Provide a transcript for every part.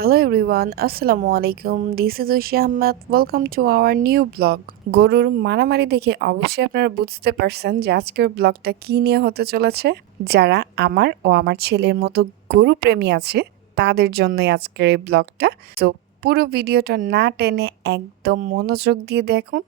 Hello everyone, Assalamu alaikum. This is Ushi Ahmed. Welcome to our new blog. গরুর মারামারি দেখে অবশ্যই আপনারা বুঝতে পারছেন যে আজকের ব্লগটা কী নিয়ে হতে চলেছে। যারা আমার ও আমার ছেলের মতো গরু প্রেমী আছে তাদের জন্যই আজকের এই ব্লগটা। তো পুরো ভিডিওটা না টেনে একদম মনোযোগ দিয়ে দেখুন,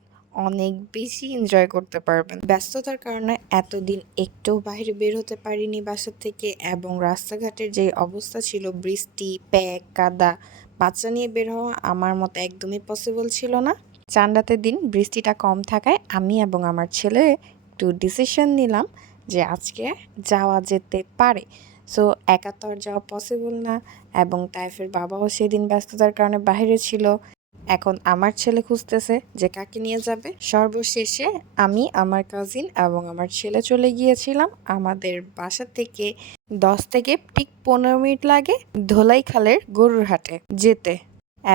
অনেক বেশি এনজয় করতে পারবেন। ব্যস্ততার কারণে এতদিন একটু বাইরে বের হতে পারিনি বাসা থেকে, এবং রাস্তাঘাটের যে অবস্থা ছিল, বৃষ্টি, প্যাক, কাদা, বাচ্চা নিয়ে বের হওয়া আমার মতো একদমই পসিবল ছিল না। চান রাতের দিন বৃষ্টিটা কম থাকায় আমি এবং আমার ছেলে একটু ডিসিশন নিলাম যে আজকে যাওয়া যেতে পারে। সো একা তো আর যাওয়া পসিবল না, এবং তাইফের বাবাও সেদিন ব্যস্ততার কারণে বাইরে ছিল। এখন আমার ছেলে খুঁজতেছে যে কাকে নিয়ে যাবে। সর্বশেষে আমি, আমার কাজিন এবং আমার ছেলে চলে গিয়েছিলাম আমাদের বাসা থেকে 10 থেকে ঠিক 15 মিনিট লাগে ধোলাইখালের গরুর হাটে যেতে।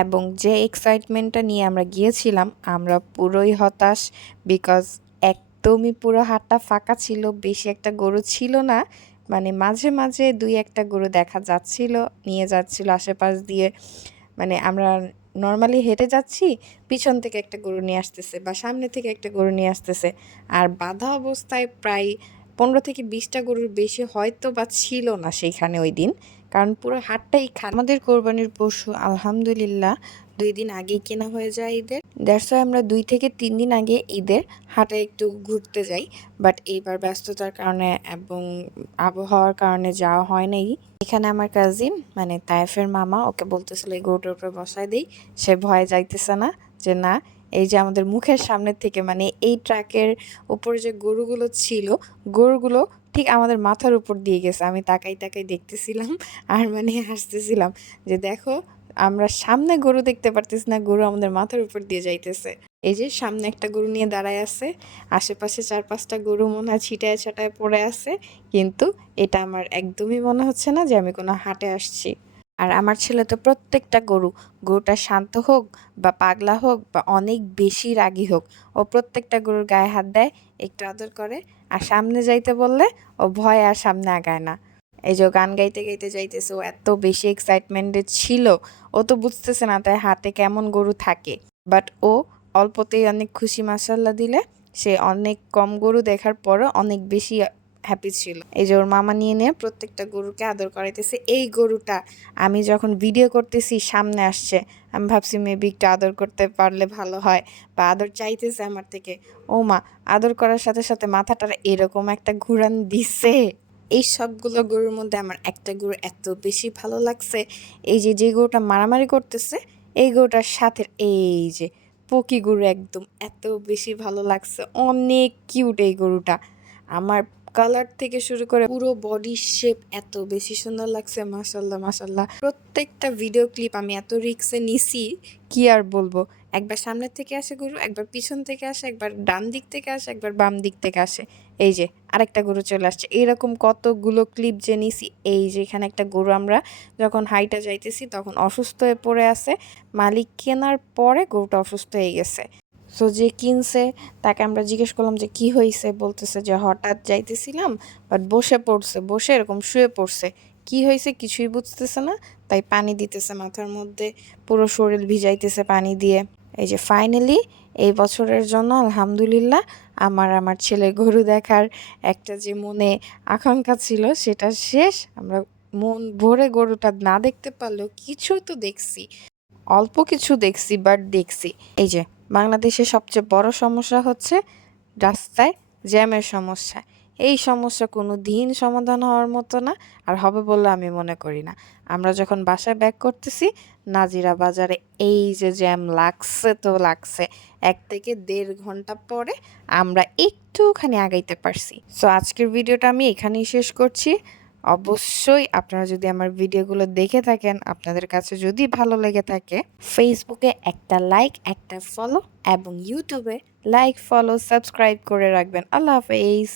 এবং যে এক্সাইটমেন্টটা নিয়ে আমরা গিয়েছিলাম, আমরা পুরোই হতাশ, বিকজ একদমই পুরো হাটটা ফাঁকা ছিল, বেশি একটা গরু ছিল না। মানে মাঝে মাঝে দুই একটা গরু দেখা যাচ্ছিল, নিয়ে যাচ্ছিল আশেপাশ দিয়ে। মানে আমরা নর্মালি হেঁটে যাচ্ছি, পিছন থেকে একটা গরু নিয়ে আসতেছে বা সামনে থেকে একটা গরু নিয়ে আসতেছে, আর বাঁধা অবস্থায় প্রায় 15 থেকে 20টা গরুর বেশি হয়তো বা ছিল না সেইখানে ওই দিন, কারণ পুরো হাটটাই আমাদের কোরবানির পশু আলহামদুলিল্লাহ 2 দিন আগেই কেনা হয়ে যায় ঈদের। দ্যাটস ওয়াই আমরা 2 থেকে 3 দিন আগে ঈদের হাটে একটু ঘুরতে যাই। বাট এইবার ব্যস্ততার কারণে এবং আবহাওয়ার কারণে যাওয়া হয় নাই। এখানে আমার কাজিন মানে তায়েফের মামা ওকে বলতেছিল এই গরুটার উপরে বসায় দিই, সে ভয়ে যাইতেছে না, যে না এই যে আমাদের মুখের সামনে থেকে মানে এই ট্রাকের উপরে যে গরুগুলো ছিল, গরুগুলো ঠিক আমাদের মাথার উপর দিয়ে গেছে। আমি তাকাই তাকাই দেখতেছিলাম আর মানে হাসতেছিলাম যে দেখো, আমরা সামনে গরু দেখতে পারতেছি না, গরু আমাদের মাথার উপর দিয়ে যাইতেছে। এই যে সামনে একটা গরু নিয়ে দাঁড়ায় আছে, আশেপাশে 4-5টা গরু মনে হয় ছিটায় ছাটায় পড়ে আছে, কিন্তু এটা আমার একদমই মনে হচ্ছে না যে আমি কোনো হাটে আসছি। আর আমার ছেলে তো প্রত্যেকটা গরুটা শান্ত হোক বা পাগলা হোক বা অনেক বেশি রাগী হোক, ও প্রত্যেকটা গরুর গায়ে হাত দেয়, একটু আদর করে, আর সামনে যাইতে বললে ও ভয় আর সামনে আগায় না। এই যে গান গাইতে গাইতে যাইতেছে, ও এত বেশি এক্সাইটমেন্টেড ছিল, ও তো বুঝতেছে না তাই হাতে কেমন গরু থাকে। বাট ও অল্পতেই অনেক খুশি, মাসাল্লাহ দিলে সে অনেক কম গরু দেখার পরও অনেক বেশি হ্যাপি ছিল। এই যে ওর মামা নিয়ে নিয়ে প্রত্যেকটা গরুকে আদর করাইতেছে। এই গরুটা আমি যখন ভিডিও করতেছি সামনে আসছে, আমি ভাবছি মেবি একটু আদর করতে পারলে ভালো হয়, বা আদর চাইতেছে আমার থেকে। ও মা, আদর করার সাথে সাথে মাথাটা এরকম একটা ঘুরান দিছে। এই সবগুলো গরুর মধ্যে আমার একটা গরু এত বেশি ভালো লাগছে, এই যে যে গরুটা মারামারি করতেছে এই গরুটার সাথে এই যে পকি গরু, একদম এত বেশি ভালো লাগছে, অনেক কিউট এই গরুটা। আমার কালার থেকে শুরু করে পুরো বডি শেপ এত বেশি সুন্দর লাগছে, মাশাল্লাহ মাশাল্লাহ। প্রত্যেকটা ভিডিও ক্লিপ আমি এত রিক্সে নিছি, কি আর বলবো। একবার সামনের থেকে আসে গরু, একবার পিছন থেকে আসে, একবার ডান দিক থেকে আসে, একবার বাম দিক থেকে আসে। এই যে আরেকটা গরু চলে আসছে, এরকম কতগুলো ক্লিপ যে নিছি। এই যে এখানে একটা গরু আমরা যখন হাইটা যাইতেছি তখন অসুস্থ হয়ে পড়ে আছে, মালিক কেনার পরে গরুটা অসুস্থ হয়ে গেছে। সো যে কিনছে তাকে আমরা জিজ্ঞেস করলাম যে কি হয়েছে, বলতেছে যে হঠাৎ যাইতেছিলাম, বাট বসে পড়ছে, বসে এরকম শুয়ে পড়ছে, কি হয়েছে কিছুই বুঝতেছে না, তাই পানি দিতেছে মাথার মধ্যে, পুরো শরীর ভিজাইতেছে পানি দিয়ে। এই যে ফাইনালি এই বছরের জন্য আলহামদুলিল্লাহ আমার ছেলে গরু দেখার একটা যে মনে আকাঙ্ক্ষা ছিল সেটা শেষ। আমরা মন ভরে গরুটা না দেখতে পারলেও কিছু তো দেখছি, অল্প কিছু দেখছি, বাট দেখছি। এই যে বাংলাদেশের সবচেয়ে বড় সমস্যা হচ্ছে রাস্তায় জ্যামের সমস্যা। এই সমস্যা কোনো দিন সমাধান হওয়ার মতো না, আর হবে বলে আমি মনে করি না। আমরা যখন বাসায় ব্যাক করতেছি নাজিরা বাজারে এই যে জ্যাম লাগছে তো লাগছে, 1 থেকে 1.5 ঘন্টা পরে আমরা একটুখানি আগাইতে পারছি। সো আজকের ভিডিওটা আমি এখানেই শেষ করছি। অবশ্যই আপনারা যদি আমার ভিডিওগুলো দেখে থাকেন, আপনাদের কাছে যদি ভালো লেগে থাকে, ফেসবুকে একটা লাইক, একটা ফলো, এবং ইউটিউবে লাইক, ফলো, সাবস্ক্রাইব করে রাখবেন। আল্লাহ হাফেজ।